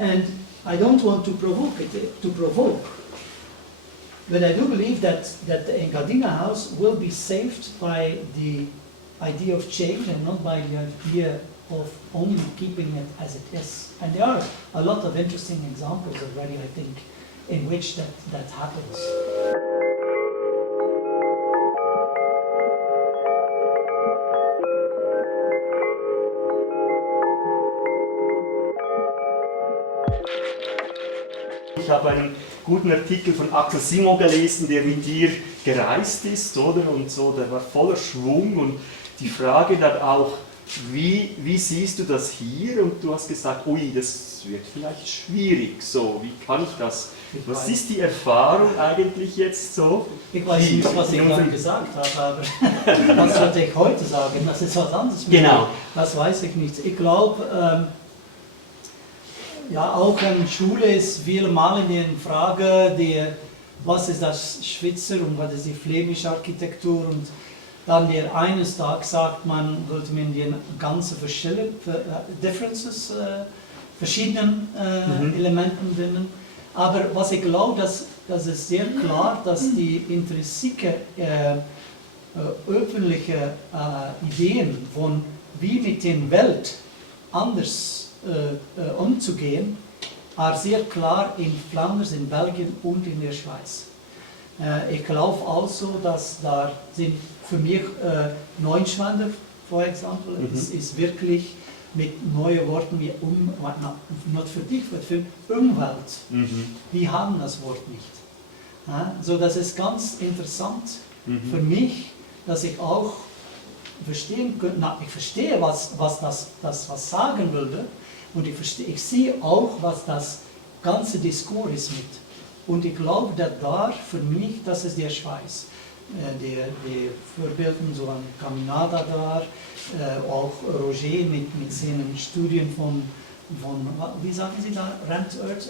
And I don't want to provoke, but I do believe that the Engadiner house will be saved by the idea of change and not by the idea of only keeping it as it is. And there are a lot of interesting examples already, I think, in which that happens. Ich habe einen guten Artikel von Axel Simon gelesen, der mit dir gereist ist, oder? Und so, der war voller Schwung und die Frage dann auch, wie siehst du das hier? Und du hast gesagt, ui, das wird vielleicht schwierig, so, wie kann ich das? Was ist die Erfahrung eigentlich jetzt so? Ich weiß nicht, was ich gerade gesagt habe, aber was sollte ich heute sagen? Das ist was anderes. Genau. Das weiß ich nicht. Ich glaube, ja, auch in Schule ist viele Mal in der Frage, was ist das Schweizer und was ist die flämische Architektur, und dann der eines Tages sagt man, wollte man die ganze verschiedenen Elementen finden. Aber was ich glaube, das ist sehr klar, dass die intrinsische öffentliche Ideen von wie mit der Welt anders umzugehen, are sehr klar in Flandern, in Belgien und in der Schweiz. Ich glaube also, dass da sind für mich Neuschwander, for example, ist wirklich mit neuen Worten wie not für dich, aber für Umwelt. Wir haben das Wort nicht. So, das ist ganz interessant für mich, dass ich auch verstehen könnte, ich verstehe, was das sagen würde, und ich sehe auch, was das ganze Diskurs ist mit. Und ich glaube, dass da für mich, das ist der Schweiz. Die Vorbilden, so ein Caminada da, auch Roger mit seinen Studien von wie sagen Sie da, Randort,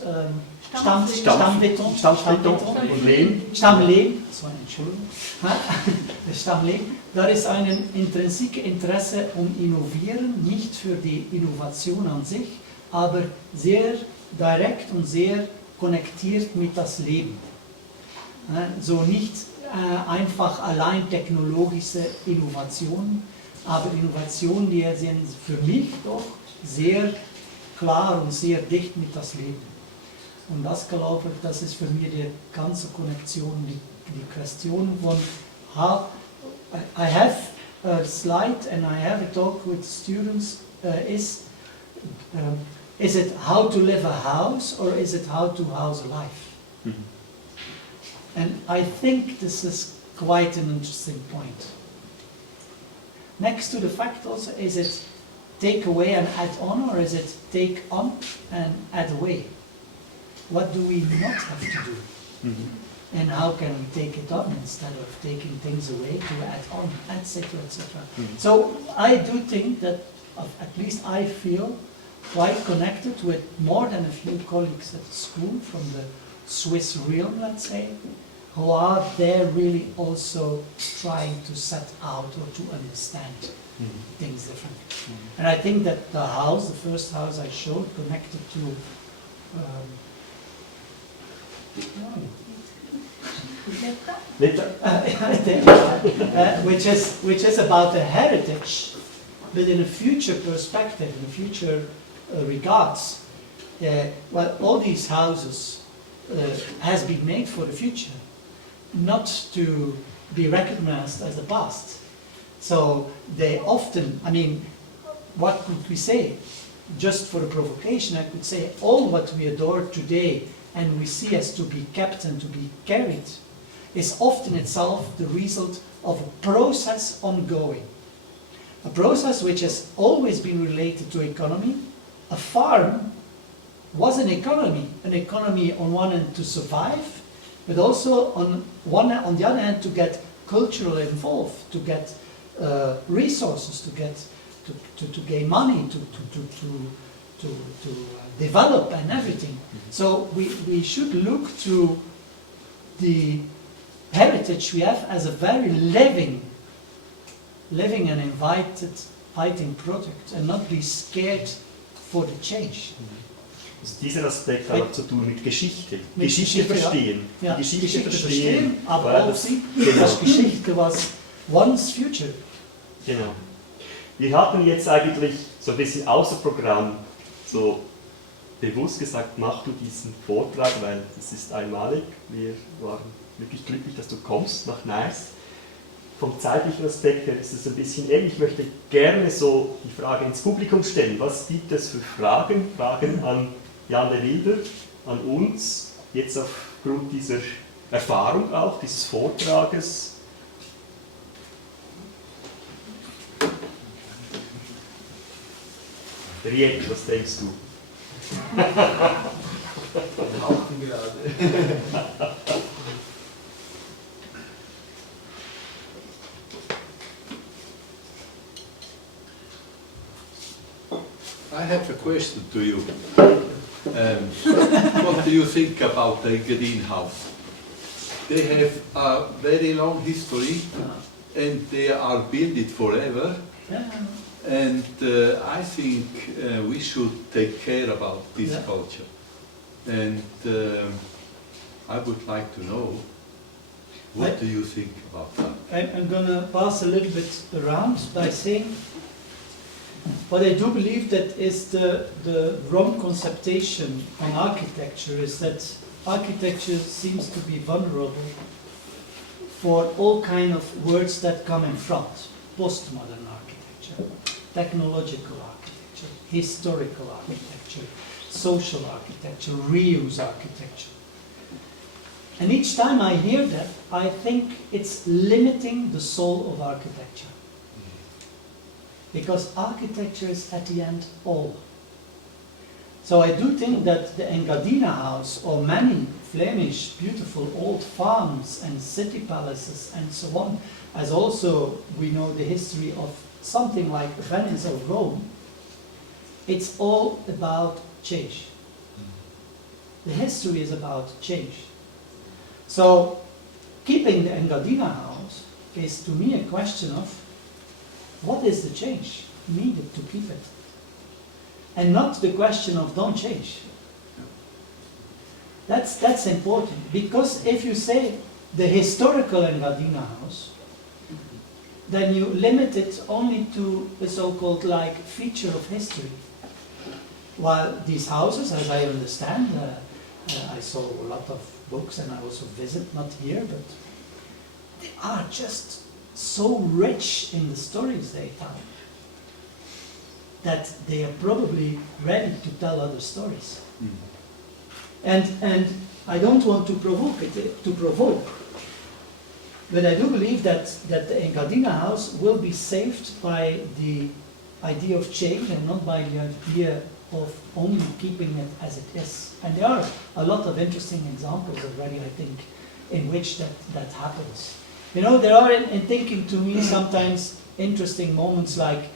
Stammbeton und Lehm. Stammlehm, sorry, Entschuldigung, Stammlehm. Da ist ein intrinsisches Interesse Innovieren, nicht für die Innovation an sich, aber sehr direkt und sehr konnektiert mit das Leben. So nicht einfach allein technologische Innovationen, aber Innovationen, die sind für mich doch sehr klar und sehr dicht mit das Leben. Und das glaube ich, das ist für mich die ganze Konnektion, die Question von how I have a slide and I have a talk with students is it how to live a house or is it how to house a life? And I think this is quite an interesting point. Next to the fact also, is it take away and add on, or is it take on and add away? What do we not have to do? And how can we take it on instead of taking things away to add on, etc., etc. So I do think that, at least I feel quite connected with more than a few colleagues at the school from the Swiss realm, let's say, who are there really also trying to set out or to understand things differently. And I think that the house, the first house I showed, connected to which is about the heritage, but in a future perspective, in a future regards. Well, all these houses has been made for the future, not to be recognized as the past. So they often, I mean, what could we say? Just for a provocation, I could say all what we adore today and we see as to be kept and to be carried is often itself the result of a process ongoing. A process which has always been related to economy. A farm was an economy on one hand to survive, but also on the other hand to get culturally involved, to get resources, to gain money, to develop and everything. So we should look to the heritage we have as a very living and inviting product, and not be scared for the change. Also dieser Aspekt hat auch zu tun mit Geschichte. Mit Geschichte Geschichte, verstehen. Ja, Die Geschichte verstehen. aber weil auch das- sehen, genau. dass Geschichte was once future. Genau. Wir hatten jetzt eigentlich so ein bisschen außer Programm so bewusst gesagt, mach du diesen Vortrag, weil das ist einmalig. Wir waren wirklich glücklich, dass du kommst nach Nairs. Vom zeitlichen Aspekt her ist es ein bisschen ähnlich. Ich möchte gerne so die Frage ins Publikum stellen. Was gibt es für Fragen? Fragen an Jan de Vylder, an uns, jetzt aufgrund dieser Erfahrung auch, dieses Vortrages. Riet, was denkst du? Rauchen gerade. I have a question to you. What do you think about the Engadiner house? They have a very long history and they are built it forever. Yeah. And I think we should take care about this Yeah. culture. And I would like to know, what do you think about that? I'm going to pass a little bit around by saying what I do believe that is the wrong conceptation on architecture is that architecture seems to be vulnerable for all kind of words that come in front. Postmodern architecture, technological architecture, historical architecture, social architecture, reuse architecture. And each time I hear that, I think it's limiting the soul of architecture. Because architecture is at the end all. So I do think that the Engadiner house or many Flemish beautiful old farms and city palaces and so on, as also we know the history of something like Venice or Rome, it's all about change. The history is about change. So keeping the Engadiner house is to me a question of what is the change needed to keep it? And not the question of don't change. That's important, because if you say the historical Engadiner house, then you limit it only to a so-called like feature of history. While these houses, as I understand, I saw a lot of books and I also visit, not here, but they are just so rich in the stories they tell that they are probably ready to tell other stories. And I don't want to provoke, but I do believe that the Engadiner house will be saved by the idea of change and not by the idea of only keeping it as it is. And there are a lot of interesting examples already, I think, in which that happens. You know, there are in thinking to me sometimes interesting moments like,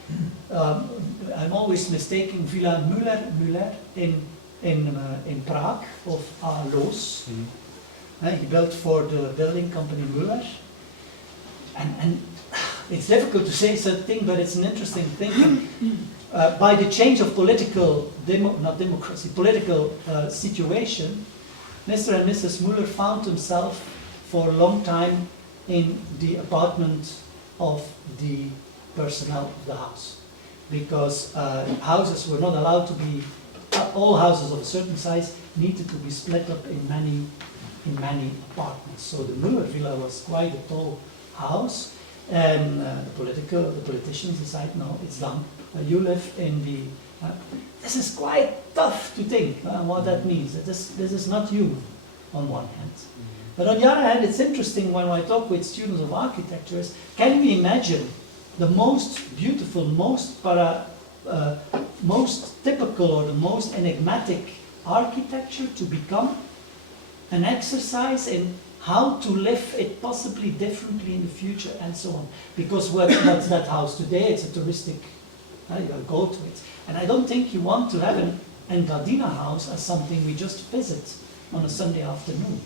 I'm always mistaking Villa Müller in Prague of Loos. He built for the building company Müller. And it's difficult to say such a thing, but it's an interesting thing. By the change of political, political situation, Mr. and Mrs. Müller found themselves for a long time in the apartment of the personnel of the house. Because houses were not allowed to be, all houses of a certain size needed to be split up in many apartments. So the Müller villa was quite a tall house, and the politicians decide, no, it's done. You live in the... this is quite tough to think what that means. This is not human on one hand. But on the other hand, it's interesting when I talk with students of architecture, can we imagine the most beautiful, most typical or the most enigmatic architecture to become an exercise in how to live it possibly differently in the future and so on. Because what's that house today? It's a touristic, you go to it. And I don't think you want to have an Engadiner house as something we just visit on a Sunday afternoon.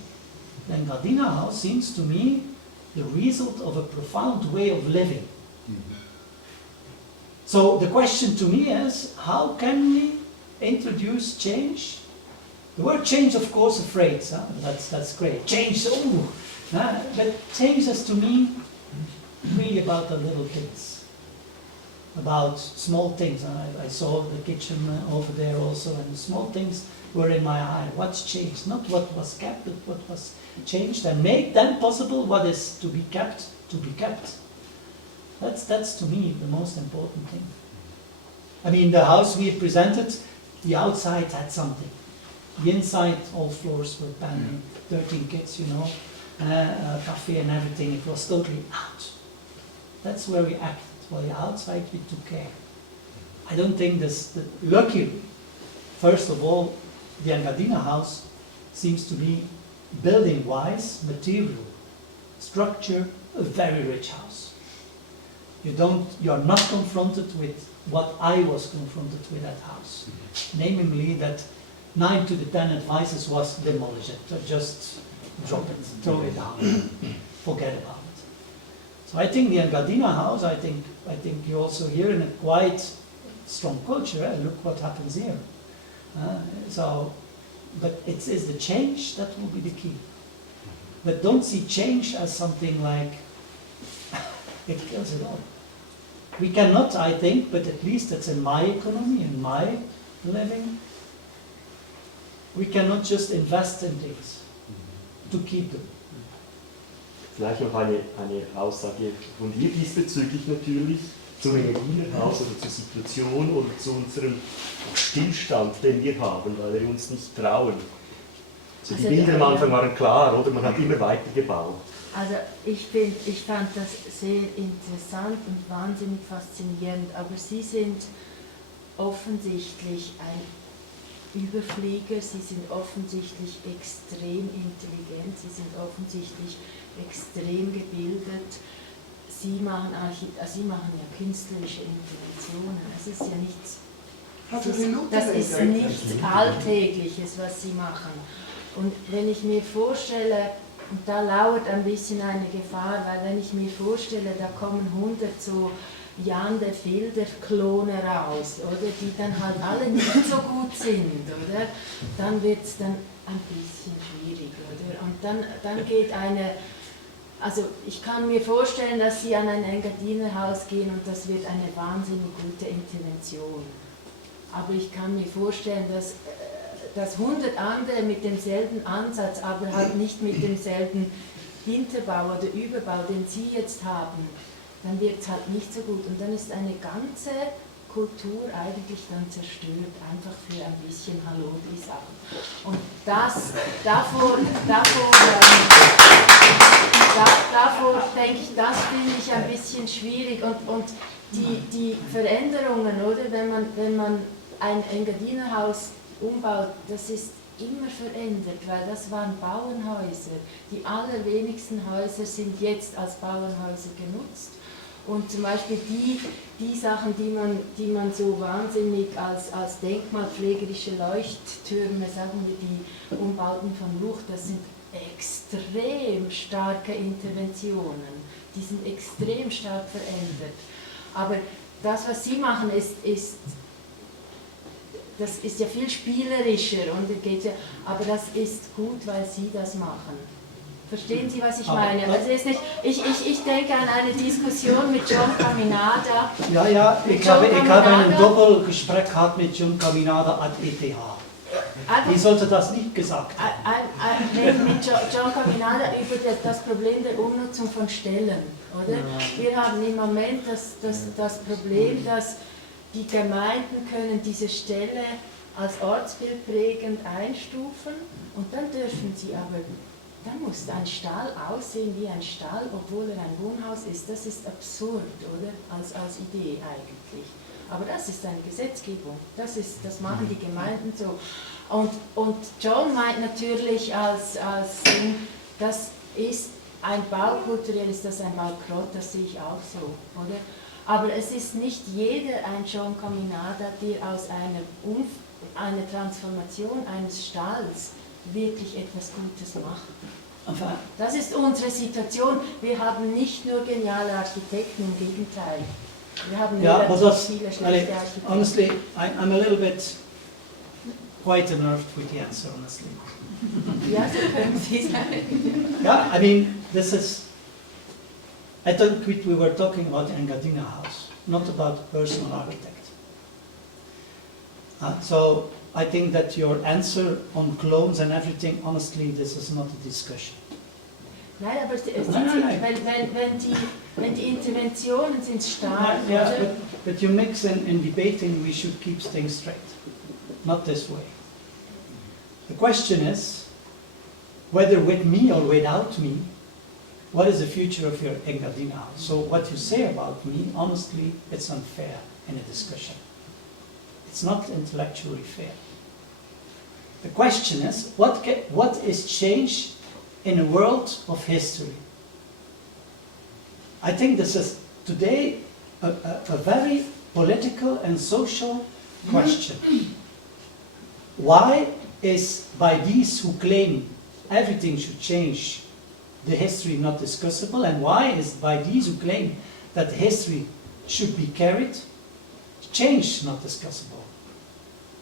The Engadiner house seems to me the result of a profound way of living. So the question to me is, how can we introduce change The word change, of course, afraid. Huh? That's great. Change, ooh. But change has to me really about the little things, about small things. I saw the kitchen over there also, and the small things were in my eye. What's changed? Not what was kept, but what was changed, and make then possible what is to be kept, to be kept. That's to me the most important thing. I mean, the house we presented, the outside had something. The inside, all floors were banging, 13 kids, you know, cafe and everything. It was totally out. That's where we acted. While the outside, we took care. I don't think this. Luckily, first of all, the Engadiner house seems to be building-wise, material, structure, a very rich house. You are not confronted with what I was confronted with that house, namely that 9 to the 10 advices was demolish it, or just drop it, throw it down, forget about it. So I think the Engadiner house, I think you also hear in a quite strong culture. Look what happens here. But it is the change that will be the key. But don't see change as something like it kills it all. We cannot, I think, but at least that's in my economy, in my living, we cannot just invest in things to keep them. Vielleicht noch eine Aussage von dir diesbezüglich natürlich zum Engadiner Haus oder zur Situation oder zu unserem Stillstand, den wir haben, weil wir uns nicht trauen. Also die Bilder am Anfang waren klar, oder? Man hat immer weiter gebaut. Also ich fand das sehr interessant und wahnsinnig faszinierend, aber Sie sind offensichtlich ein Überflieger, Sie sind offensichtlich extrem intelligent, Sie sind offensichtlich extrem gebildet. Sie machen ja künstlerische Interventionen. Das ist ja nichts, das ist nichts Alltägliches, was Sie machen. Und wenn ich mir vorstelle, und da lauert ein bisschen eine Gefahr, weil wenn ich mir vorstelle, da kommen 100 so Jan der Vylder-Klone raus, oder, die dann halt alle nicht so gut sind, oder, dann wird es dann ein bisschen schwierig, oder, und dann geht eine, also ich kann mir vorstellen, dass Sie an ein Engadiner Haus gehen und das wird eine wahnsinnig gute Intervention, aber ich kann mir vorstellen, dass 100 andere mit demselben Ansatz, aber halt nicht mit demselben Hinterbau oder Überbau, den Sie jetzt haben, dann wird es halt nicht so gut. Und dann ist eine ganze Kultur eigentlich dann zerstört, einfach für ein bisschen Hallo-Sachen. Und davor denke ich, das finde ich ein bisschen schwierig. Und die Veränderungen, oder, wenn man ein Engadiner Haus umbaut, das ist immer verändert, weil das waren Bauernhäuser. Die allerwenigsten Häuser sind jetzt als Bauernhäuser genutzt. Und zum Beispiel die Sachen, die man so wahnsinnig als denkmalpflegerische Leuchttürme, sagen wir die Umbauten von Rauch, das sind extrem starke Interventionen. Die sind extrem stark verändert. Aber das, was Sie machen, das ist ja viel spielerischer, und geht ja, aber das ist gut, weil Sie das machen. Verstehen Sie, was ich meine? Also ist nicht, ich denke an eine Diskussion mit John Caminada. Ja, ich habe ein Doppelgespräch gehabt mit John Caminada at ETH. Wie sollte das nicht gesagt werden? Mit John Caminada über das Problem der Umnutzung von Stellen. Oder? Ja. Wir haben im Moment das Problem, dass die Gemeinden können diese Stelle als ortsbildprägend einstufen und dann dürfen sie aber, dann muss ein Stall aussehen wie ein Stall, obwohl er ein Wohnhaus ist. Das ist absurd, oder? Als Idee eigentlich. Aber das ist eine Gesetzgebung, das machen die Gemeinden so. Und John meint natürlich das ist ein Baukulturell, ist das ein Bankrott, das sehe ich auch so, oder? Aber es ist nicht jeder ein John Caminada, der aus einer Transformation eines Stalls wirklich etwas Gutes macht. Das ist unsere Situation. Wir haben nicht nur geniale Architekten, im Gegenteil. Wir haben viele schlechte Architekten. Honestly, I'm a little bit quite unnerved with the answer, honestly. Ja, so können Sie sein. Yeah, I mean, this is. I thought we were talking about Engadiner house, not about personal architect. So I think that your answer on clones and everything, honestly, this is not a discussion. Nein, aber Nein. wenn die Interventionen sind stark, Yeah, oder? but you mix in debating, we should keep things straight, not this way. The question is, whether with me or without me, what is the future of your Engadiner house? So what you say about me, honestly, it's unfair in a discussion. It's not intellectually fair. The question is, what is change in a world of history? I think this is today a very political and social question. Why is by these who claim everything should change the history not discussable, and why is by these who claim that history should be carried, change not discussable?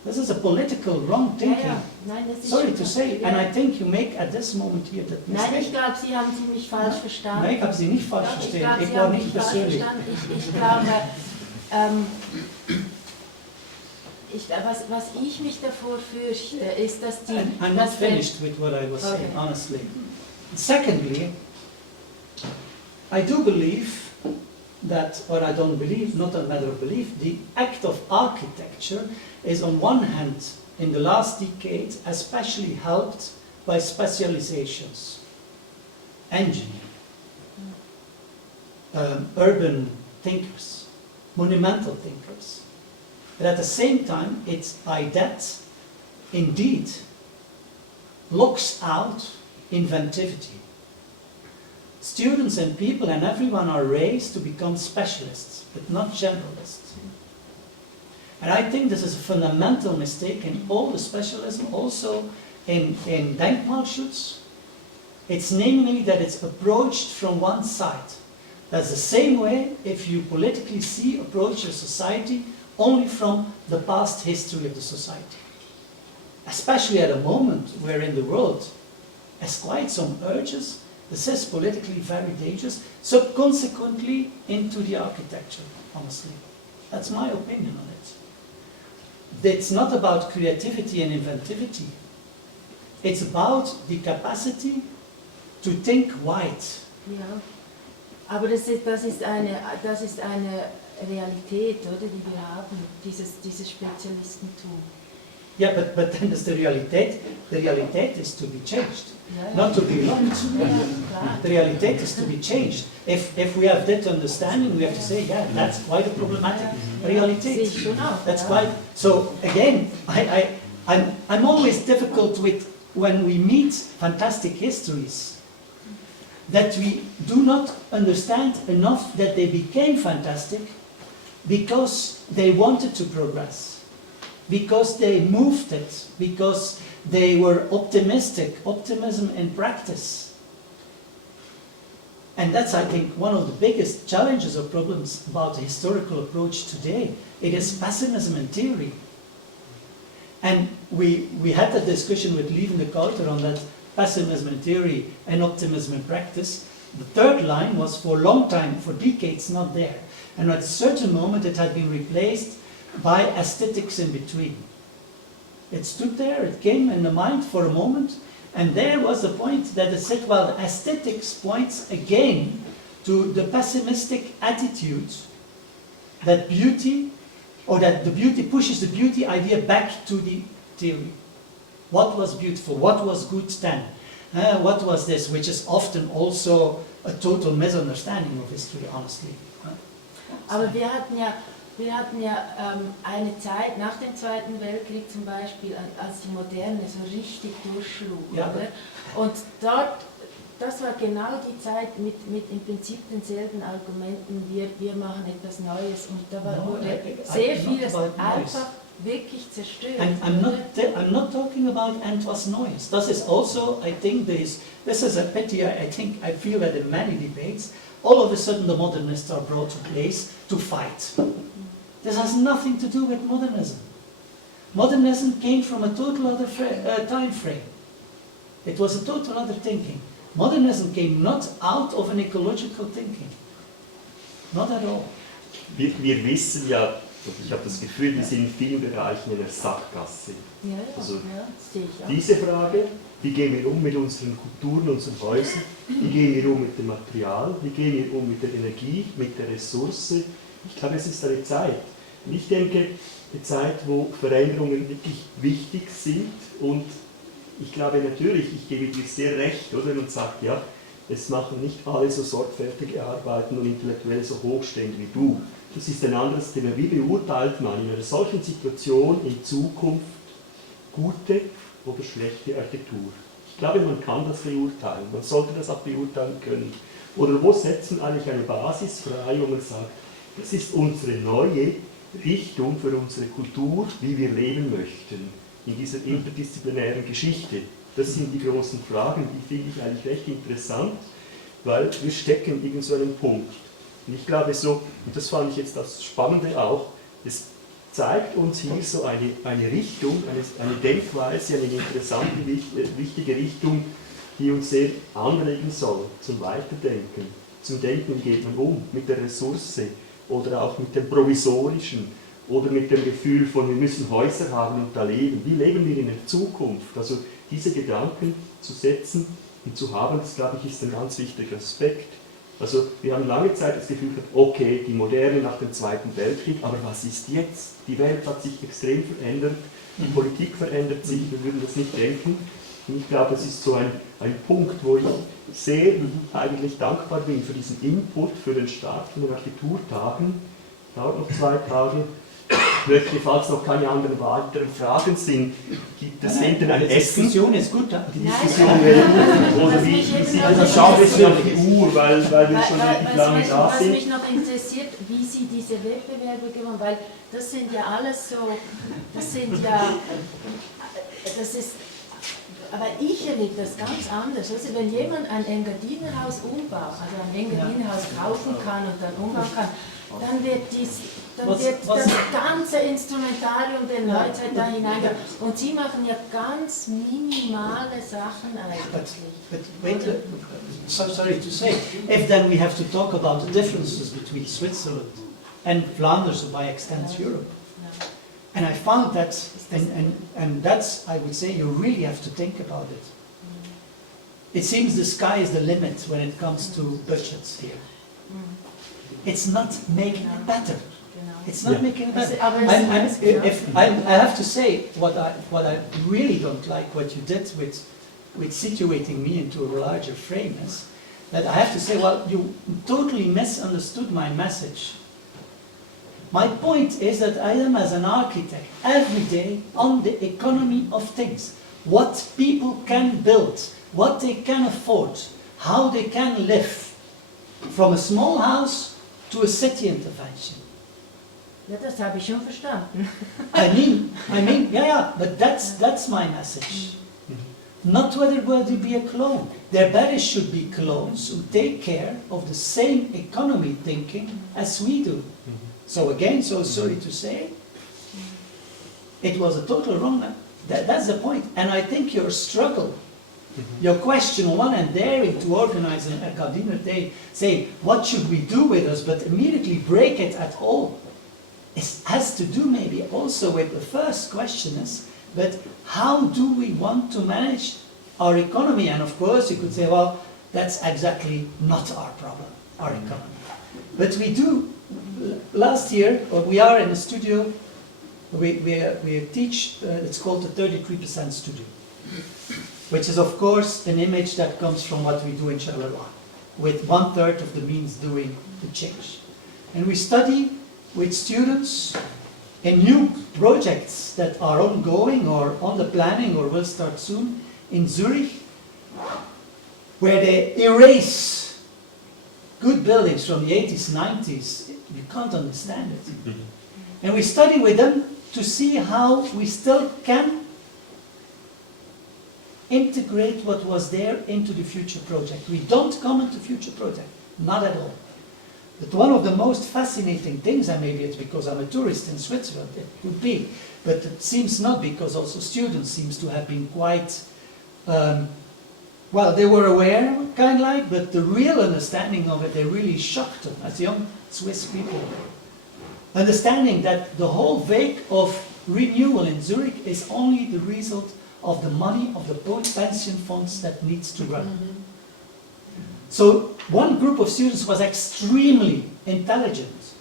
This is a political wrong thinking. Ja, nein, das ist Sorry schon to klar. say, Ja. and I think you make at this moment here that mistake. Nein, ich glaube, Sie haben Sie mich falsch verstanden. Nein, ich habe Sie nicht falsch Doch, verstehen. Ich glaube, Ich Sie war haben nicht mich falsch persönlich. verstanden. Ich glaube, was ich mich davor fürchte, ist, dass die... I'm not dass wenn- finished with what I was saying, Okay. honestly. Secondly, I do believe that, or I don't believe, not a matter of belief, the act of architecture is on one hand, in the last decade, especially helped by specializations. Engineering, urban thinkers, monumental thinkers. But at the same time, it's by that, indeed, locks out inventivity. Students and people and everyone are raised to become specialists, but not generalists. And I think this is a fundamental mistake in all the specialism, also in Denkmalschutz. It's namely that it's approached from one side. That's the same way if you politically approach a society only from the past history of the society. Especially at a moment where in the world has quite some urges, this is politically very dangerous, subsequently into the architecture, honestly. That's my opinion on it. It's not about creativity and inventivity. It's about the capacity to think wide. Ja, aber das ist eine Realität, oder, die wir haben, dieses Spezialistentum. Yeah, but then there's the reality is to be changed, Ja, ja. not to be locked. Ja, klar. The reality is to be changed. If we have that understanding, we have to say, yeah, that's quite a problematic Sehe reality. ich schon auch. That's ja. quite. So again, I'm always difficult with when we meet fantastic histories that we do not understand enough that they became fantastic because they wanted to progress, because they moved it, because they were optimistic, optimism in practice. And that's, I think, one of the biggest challenges or problems about the historical approach today. It is pessimism in theory. And we had a discussion with Lieven de Kouter on that pessimism in theory and optimism in practice. The third line was for a long time, for decades, not there. And at a certain moment it had been replaced by aesthetics in between. It stood there, it came in the mind for a moment, and there was the point that it said, well, the aesthetics points again to the pessimistic attitude that beauty, or that the beauty pushes the beauty idea back to the theory. What was beautiful? What was good then? What was this? Which is often also a total misunderstanding of history, honestly. Aber wir hatten ja eine Zeit nach dem Zweiten Weltkrieg zum Beispiel, als die Moderne so richtig durchschlug. Ja. Oder? Und dort, das war genau die Zeit mit im Prinzip denselben Argumenten, wir machen etwas Neues. Und da wurde sehr vieles einfach wirklich zerstört. And I'm not talking about etwas Neues. This is also, I think, this is a pity. I feel that in many debates, all of a sudden the modernists are brought to place to fight. This has nothing to do with modernism. Modernism came from a total other time frame. It was a total other thinking. Modernism came not out of an ecological thinking. Not at all. Wir wissen ja, ich habe das Gefühl, wir sind in vielen Bereichen in der Sackgasse. Ja, Also das sehe ich auch. diese Frage, wie gehen wir um mit unseren Kulturen, unseren Häusern, wie gehen wir um mit dem Material, wie gehen wir um mit der Energie, mit der Ressource. Ich glaube, es ist eine Zeit. Und ich denke, eine Zeit, wo Veränderungen wirklich wichtig sind. Und ich glaube natürlich, ich gebe dir sehr recht, oder? Wenn man sagt, ja, es machen nicht alle so sorgfältige Arbeiten und intellektuell so hochstehend wie du. Das ist ein anderes Thema. Wie beurteilt man in einer solchen Situation in Zukunft gute oder schlechte Architektur? Ich glaube, man kann das beurteilen. Man sollte das auch beurteilen können. Oder wo setzt man eigentlich eine Basis frei, wo man sagt, das ist unsere neue Richtung für unsere Kultur, wie wir leben möchten in dieser interdisziplinären Geschichte. Das sind die großen Fragen, die finde ich eigentlich recht interessant, weil wir stecken in so einem Punkt. Und ich glaube so, und das fand ich jetzt das Spannende auch, es zeigt uns hier so eine Richtung, eine Denkweise, eine interessante, wichtige Richtung, die uns sehr anregen soll zum Weiterdenken, zum Denken, wie geht man um mit der Ressource oder auch mit dem Provisorischen oder mit dem Gefühl von, wir müssen Häuser haben und da leben. Wie leben wir in der Zukunft? Also diese Gedanken zu setzen und zu haben, das glaube ich ist ein ganz wichtiger Aspekt. Also wir haben lange Zeit das Gefühl gehabt, okay, die Moderne nach dem Zweiten Weltkrieg, aber was ist jetzt? Die Welt hat sich extrem verändert, die Politik verändert sich, wir würden das nicht denken. Und ich glaube, das ist so ein Punkt, wo ich sehr eigentlich dankbar bin für diesen Input, für den Start von den Architekturtagen. Dauert noch 2 Tage. Ich möchte, falls noch keine anderen weiteren Fragen sind, gibt es hinten ein Essen? Die Diskussion ist gut. Die Diskussion wäre gut. Oder wie sieht das schauen wir jetzt auf die Uhr, weil wir schon relativ lange da Was sind. mich noch interessiert, wie Sie diese Wettbewerbe gemacht haben, weil das sind ja alles so, das ist, aber ich erlebe das ganz anders. Also wenn jemand ein Engadiner Haus umbaut, also ein Engadiner Haus kaufen kann und dann umbauen kann, dann wird das ganze Instrumentarium der Neuzeit da hineingehen. Und Sie machen ja ganz minimale Sachen eigentlich. But wait, so sorry to say, if then we have to talk about the differences between Switzerland and Flanders, or by extent Europe. And I found that, and that's, I would say, you really have to think about it. It seems the sky is the limit when it comes to budgets here. It's not making it better. It's not making it better. I have to say, what I really don't like what you did with situating me into a larger frame is that I have to say, well, you totally misunderstood my message. My point is that I am, as an architect, every day on the economy of things. What people can build, what they can afford, how they can live. From a small house to a city intervention. Ja, das habe ich schon verstanden. I mean, yeah, but that's my message. Not whether it be a clone. There better should be clones who take care of the same economy thinking as we do. So again, so sorry to say, it was a total wrong. That's the point. And I think your struggle, your question one and daring to organize an Engadiner Day, say what should we do with us, but immediately break it at all, has to do maybe also with the first question is, but how do we want to manage our economy? And of course you could say, well, that's exactly not our problem, our economy. But we do. Last year, we are in a studio, we teach, it's called the 33% studio, which is of course an image that comes from what we do in Charleroi, with 1/3 of the means doing the change. And we study with students in new projects that are ongoing or on the planning or will start soon in Zurich, where they erase good buildings from the 80s, 90s. You can't understand it. And we study with them to see how we still can integrate what was there into the future project. We don't comment the future project, not at all. But one of the most fascinating things, and maybe it's because I'm a tourist in Switzerland, it would be, but it seems not, because also students seems to have been quite, well, they were aware, kind of like, but the real understanding of it, they really shocked them as young Swiss people. Understanding that the whole wave of renewal in Zurich is only the result of the money of the pension funds that needs to run. So one group of students was extremely intelligent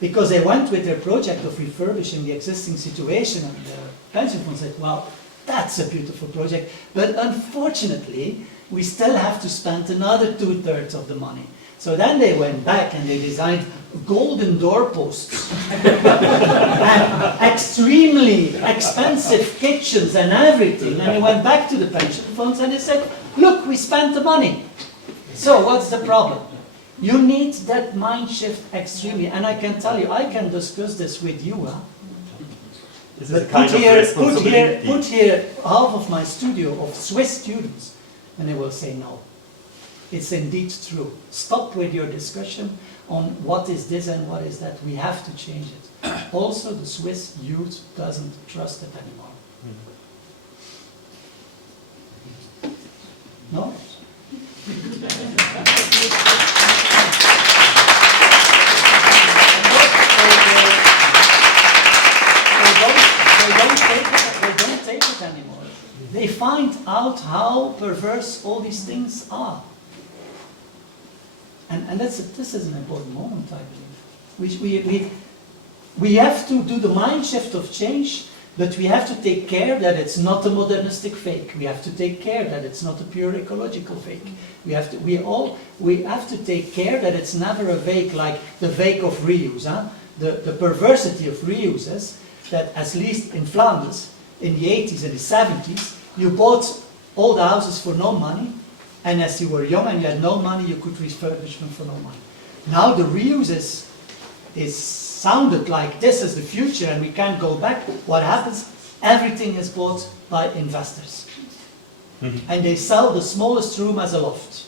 because they went with their project of refurbishing the existing situation, and the pension fund said, well, that's a beautiful project, but unfortunately we still have to spend another 2/3 of the money. So then they went back and they designed golden doorposts and extremely expensive kitchens and everything, and they went back to the pension funds and they said, look, we spent the money. So what's the problem? You need that mind shift extremely, and I can tell you, I can discuss this with you. This is a But kind of responsibility. put here half of my studio of Swiss students, and they will say no. It's indeed true. Stop with your discussion on what is this and what is that. We have to change it. Also, the Swiss youth doesn't trust it anymore. No? They don't take it anymore. They find out how perverse all these things are. And this is an important moment, I believe. We have to do the mind shift of change, but we have to take care that it's not a modernistic fake. We have to take care that it's not a pure ecological fake. We have to take care that it's never a fake like the fake of reuse. Huh? The perversity of reuse is that, at least in Flanders, in the 80s and the 70s, you bought old houses for no money, and as you were young and you had no money, you could refurbish them for no money. Now the reuse is sounded like this is the future and we can't go back. What happens? Everything is bought by investors. And they sell the smallest room as a loft.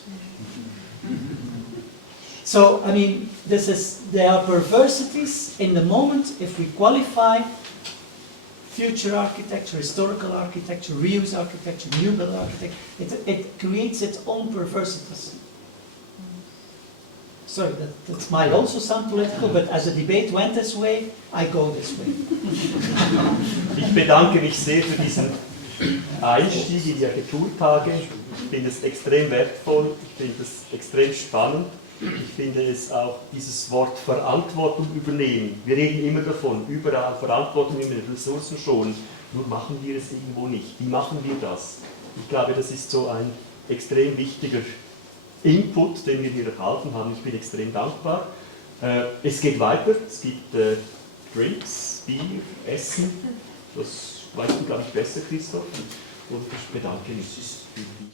So, I mean, there are perversities in the moment if we qualify future architecture, historical architecture, reuse architecture, new build architecture. It creates its own perversities. Sorry, that might also sound political, but as the debate went this way, I go this way. Ich bedanke mich sehr für diesen Einstieg in die Architekturtage. Ich finde es extrem wertvoll, ich finde es extrem spannend. Ich finde es auch, dieses Wort Verantwortung übernehmen. Wir reden immer davon, überall Verantwortung in den Ressourcen schon, nur machen wir es irgendwo nicht. Wie machen wir das? Ich glaube, das ist so ein extrem wichtiger Input, den wir hier erhalten haben. Ich bin extrem dankbar. Es geht weiter, es gibt Drinks, Bier, Essen. Das weißt du, glaube ich, besser, Christof. Und ich bedanke mich für die